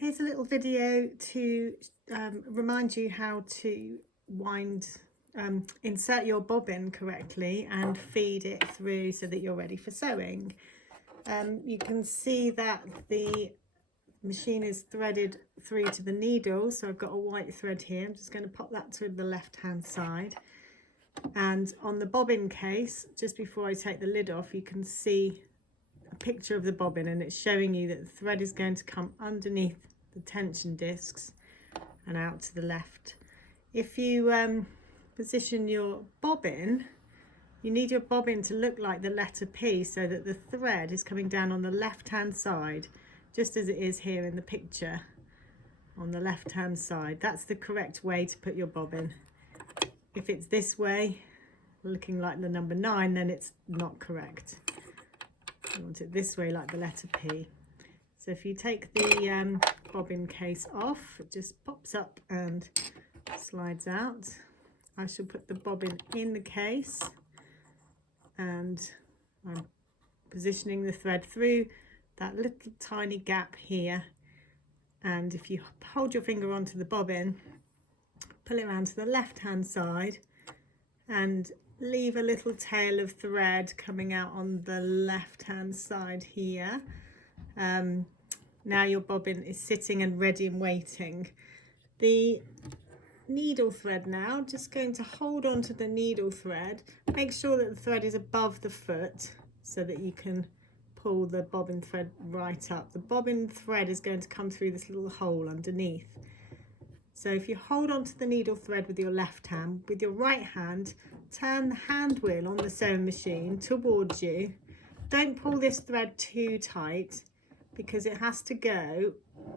Here's a little video to remind you how to insert your bobbin correctly and feed it through so that you're ready for sewing. You can see that the machine is threaded through to the needle, so I've got a white thread here. I'm just going to pop that to the left hand side, and on the bobbin case, just before I take the lid off, you can see a picture of the bobbin, and it's showing you that the thread is going to come underneath the tension discs and out to the left. If you position your bobbin, you need your bobbin to look like the letter P, so that the thread is coming down on the left hand side, just as it is here in the picture on the left hand side. That's the correct way to put your bobbin. If it's this way, looking like the number 9, then it's not correct. You want it this way, like the letter P. So if you take the bobbin case off, it just pops up and slides out. I shall put the bobbin in the case, and I'm positioning the thread through that little tiny gap here, and if you hold your finger onto the bobbin, pull it around to the left hand side and leave a little tail of thread coming out on the left hand side here. Now your bobbin is sitting and ready and waiting. The needle thread now, just going to hold on to the needle thread, make sure that the thread is above the foot so that you can pull the bobbin thread right up. The bobbin thread is going to come through this little hole underneath. So if you hold on to the needle thread with your left hand, with your right hand, turn the hand wheel on the sewing machine towards you. Don't pull this thread too tight, because it has to go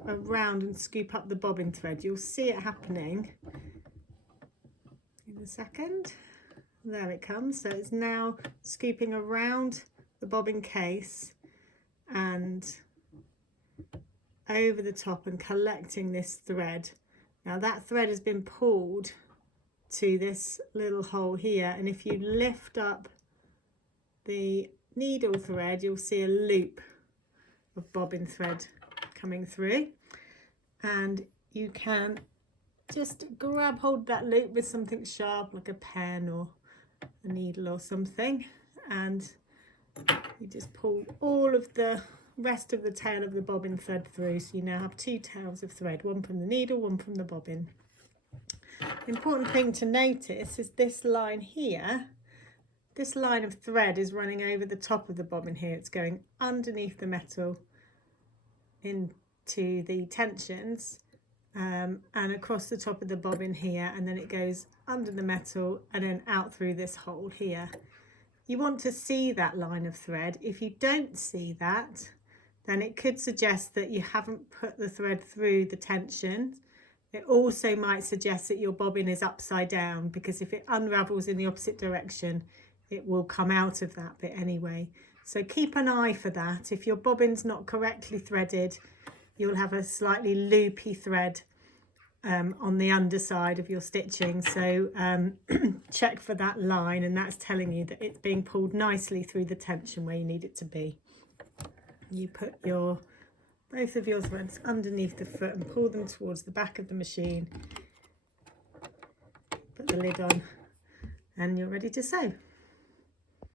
around and scoop up the bobbin thread. You'll see it happening in a second. There it comes. So it's now scooping around the bobbin case and over the top and collecting this thread. Now that thread has been pulled to this little hole here, and if you lift up the needle thread, you'll see a loop of bobbin thread coming through, and you can just grab hold of that loop with something sharp like a pen or a needle or something, and you just pull all of the rest of the tail of the bobbin thread through, so you now have 2 tails of thread, one from the needle, one from the bobbin. The important thing to notice is this line here. This line of thread is running over the top of the bobbin here. It's going underneath the metal into the tensions and across the top of the bobbin here, and then it goes under the metal and then out through this hole here. You want to see that line of thread. If you don't see that, then it could suggest that you haven't put the thread through the tension. It also might suggest that your bobbin is upside down, because if it unravels in the opposite direction, it will come out of that bit anyway. So keep an eye for that. If your bobbin's not correctly threaded, you'll have a slightly loopy thread on the underside of your stitching. So check for that line, and that's telling you that it's being pulled nicely through the tension where you need it to be. You put both of your threads underneath the foot and pull them towards the back of the machine. Put the lid on and you're ready to sew.